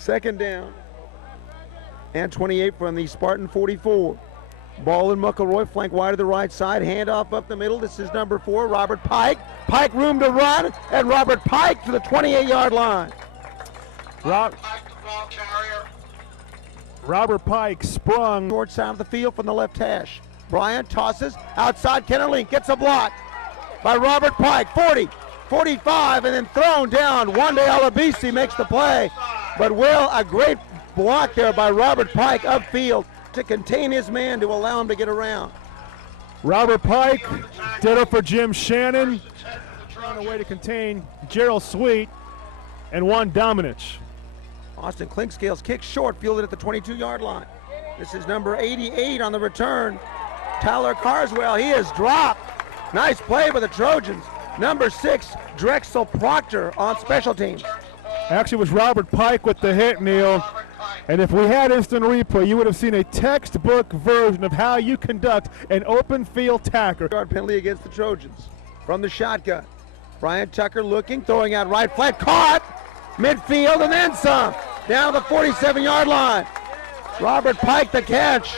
Second down and 28 from the Spartan 44. Ball in McElroy, flank wide to the right side, handoff up the middle. This is number 4, Robert Pike. Pike room to run, and Robert Pike to the 28-yard line. Robert Pike sprung. Short side of the field from the left hash. Bryant tosses outside. Kennerlink gets a block by Robert Pike. 40, 45, and then thrown down. One day Alabisi makes the play. But a great block there by Robert Pike upfield to contain his man to allow him to get around. Robert Pike did it for Jim Shannon. Trying a way to contain Gerald Sweet and Juan Dominich. Austin Clinkscale's kick short, fielded at the 22-yard line. This is number 88 on the return. Tyler Carswell, he is dropped. Nice play by the Trojans. Number 6, Drexel Proctor on special teams. Actually, it was Robert Pike with the hit, Neil. And if we had instant replay, you would have seen a textbook version of how you conduct an open field tackle. Yard penalty against the Trojans. From the shotgun, Brian Tucker looking, throwing out right flat, caught, midfield, and then some. Down to the 47-yard line. Robert Pike the catch,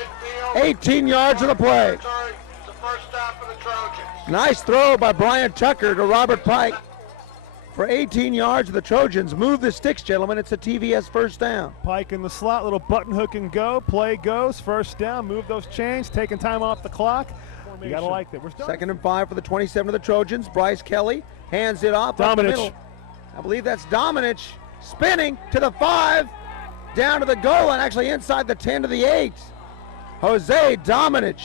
18 yards of the play. Nice throw by Brian Tucker to Robert Pike for 18 yards of the Trojans. Move the sticks, gentlemen. It's a TVS first down. Pike in the slot, little button hook and go. Play goes, first down, move those chains, taking time off the clock. You gotta like that. We're second and 5 for the 27 of the Trojans. Bryce Kelly hands it off up the middle. I believe that's Dominich spinning to the 5, down to the goal line, actually inside the 10 to the 8. Jose Dominich.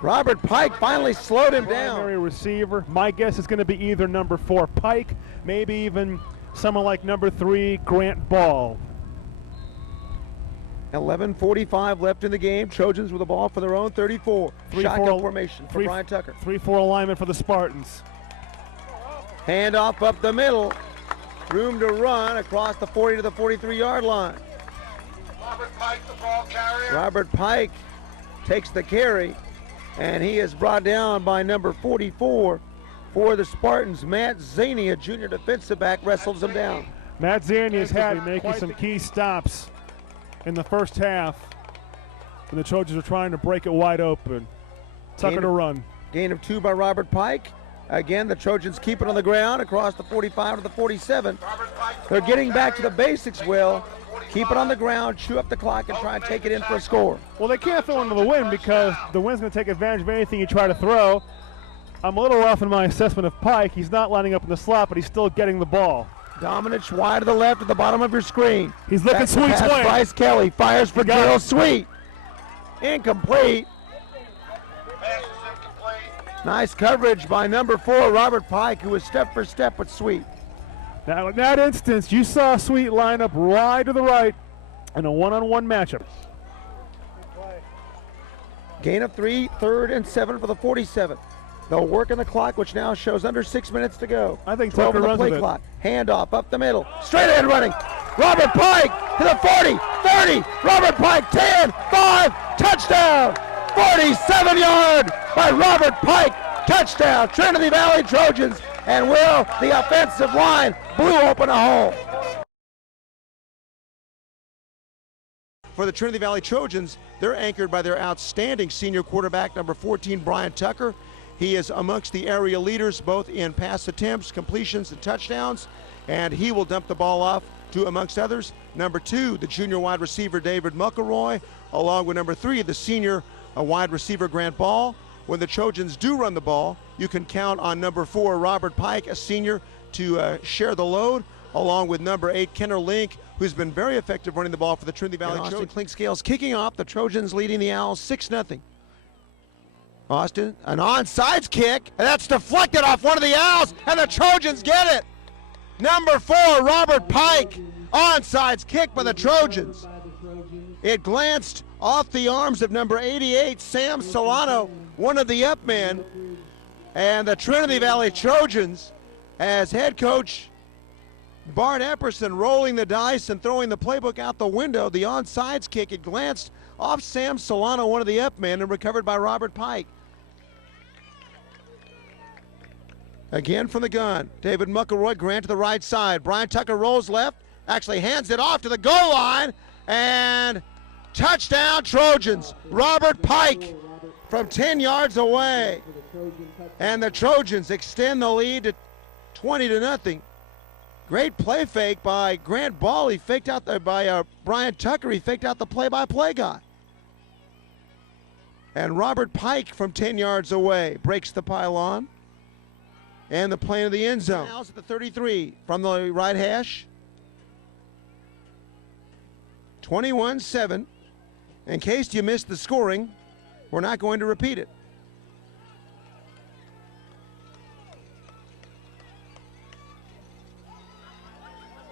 Robert Pike finally slowed him down. Primary receiver. My guess is going to be either number 4 Pike, maybe even someone like number 3 Grant Ball. 11:45 left in the game. Trojans with the ball for their own 34. Shotgun formation for Brian Tucker. 3-4 alignment for the Spartans. Handoff up the middle. Room to run across the 40 to the 43-yard line. Robert Pike, the ball carrier. Robert Pike takes the carry, and he is brought down by number 44 for the Spartans. Matt Zaney, a junior defensive back, wrestles him down. Matt Zaney has had making some key stops in the first half, and the Trojans are trying to break it wide open. Tucker to run. Gain of 2 by Robert Pike. Again, the Trojans keep it on the ground across the 45 to the 47. They're getting back to the basics, Will. Keep it on the ground, chew up the clock, and try and take it in for a score. Well, they can't throw into the wind because the wind's going to take advantage of anything you try to throw. I'm a little off in my assessment of Pike. He's not lining up in the slot, but he's still getting the ball. Dominich wide to the left at the bottom of your screen. He's looking Sweet's way. Bryce Kelly fires for Gerald Sweet. Incomplete. Nice coverage by number 4, Robert Pike, who was step for step with Sweet. Now, in that instance, you saw Sweet line up wide to the right in a one-on-one matchup. Gain of 3, 3rd and 7 for the 47. They'll work in the clock, which now shows under 6 minutes to go. I think 12 Tucker on the runs play clock. Handoff up the middle. Straight ahead running. Robert Pike to the 40, 30. Robert Pike, 10, 5, touchdown. 47-yard by Robert Pike. Touchdown, Trinity Valley Trojans. And Will, the offensive line blew open a hole. For the Trinity Valley Trojans, they're anchored by their outstanding senior quarterback, number 14, Brian Tucker. He is amongst the area leaders both in pass attempts, completions, and touchdowns, and he will dump the ball off to, amongst others, number 2, the junior wide receiver, David McElroy, along with number 3, the senior wide receiver, Grant Ball. When the Trojans do run the ball, you can count on number 4, Robert Pike, a senior, to share the load, along with number 8, Kenner Link, who's been very effective running the ball for the Trinity Valley Trojans. Austin Clinkscale's kicking off. The Trojans leading the Owls 6-0. Austin, an onside kick, and that's deflected off one of the Owls, and the Trojans get it. Number 4, Robert Pike, onside kick by the Trojans. It glanced off the arms of number 88, Sam Solano, one of the up men, and the Trinity Valley Trojans, as head coach Bart Epperson rolling the dice and throwing the playbook out the window. The onside kick, it glanced off Sam Solano, one of the up men, and recovered by Robert Pike. Again from the gun, David McElroy, Grant to the right side. Brian Tucker rolls left, actually hands it off to the goal line, and touchdown Trojans. Robert Pike from 10 yards away. And the Trojans extend the lead to 20-0. Great play fake by Grant Ball. He faked out by Brian Tucker. He faked out the play-by-play guy. And Robert Pike from 10 yards away breaks the pylon and the plane of the end zone. Now at the 33 from the right hash. 21-7. In case you missed the scoring, we're not going to repeat it.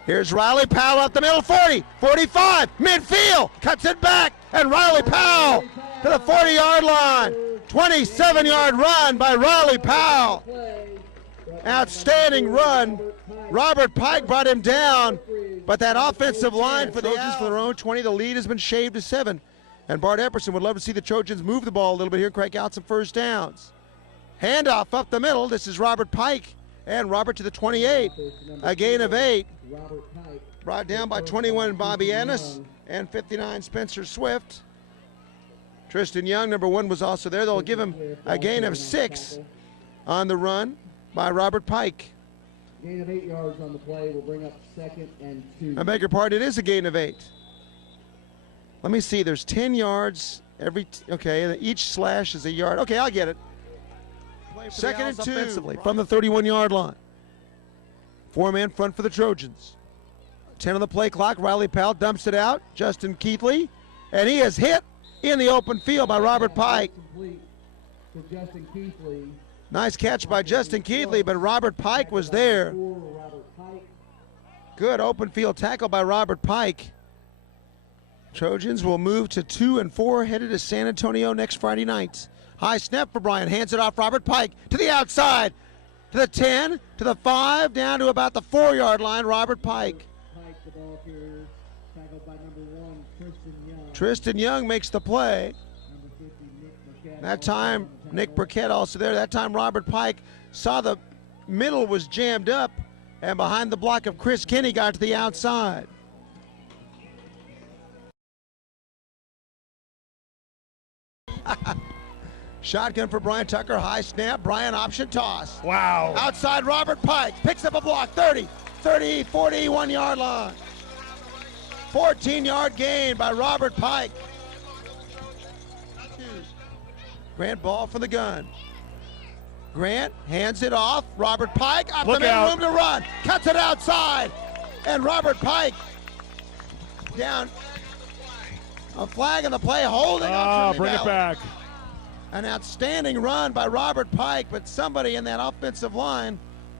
Here's Riley Powell up the middle, 40, 45, midfield, cuts it back, and Riley Powell to the 40-yard line. 27-yard run by Riley Powell. Outstanding run. Robert Pike brought him down, but that offensive line for the Trojans for their own 20, the lead has been shaved to 7. And Bart Epperson would love to see the Trojans move the ball a little bit here and crank out some first downs. Handoff up the middle. This is Robert Pike, and Robert to the 28. A gain of 8. Brought down by 21 Bobby Ennis and 59 Spencer Swift. Tristan Young, number 1, was also there. They'll give him a gain of 6 on the run by Robert Pike. Gain of 8 yards on the play will bring up 2nd and 2. I beg your pardon, it is a gain of 8. Let me see, there's 10 yards every, okay, each slash is a yard. Okay, I'll get it. 2nd and 2 offensively from the 31-yard line. 4-man front for the Trojans. 10 on the play clock. Riley Powell dumps it out. Justin Keithley, and he is hit in the open field by Robert Pike. Nice catch by Justin Keithley, but Robert Pike was there. Good open field tackle by Robert Pike. Trojans will move to 2-4, headed to San Antonio next Friday night. High snap for Brian, hands it off Robert Pike to the outside, to the 10, to the 5, down to about the 4-yard line, Robert Pike. The ball carrier, tackled by number 1, Tristan Young. Tristan Young makes the play. Number 50, Nick Burkett. That time, Nick Burkett also there. That time, Robert Pike saw the middle was jammed up, and behind the block of Chris Kinney got to the outside. Shotgun for Brian Tucker, high snap, Brian option toss. Wow. Outside Robert Pike, picks up a block, 30, 41-yard line. 14-yard gain by Robert Pike. Grant Ball for the gun. Grant hands it off, Robert Pike, up the middle, room to run, cuts it outside, and Robert Pike down. A flag on the play, holding on. Bring it back. An outstanding run by Robert Pike, but somebody in that offensive line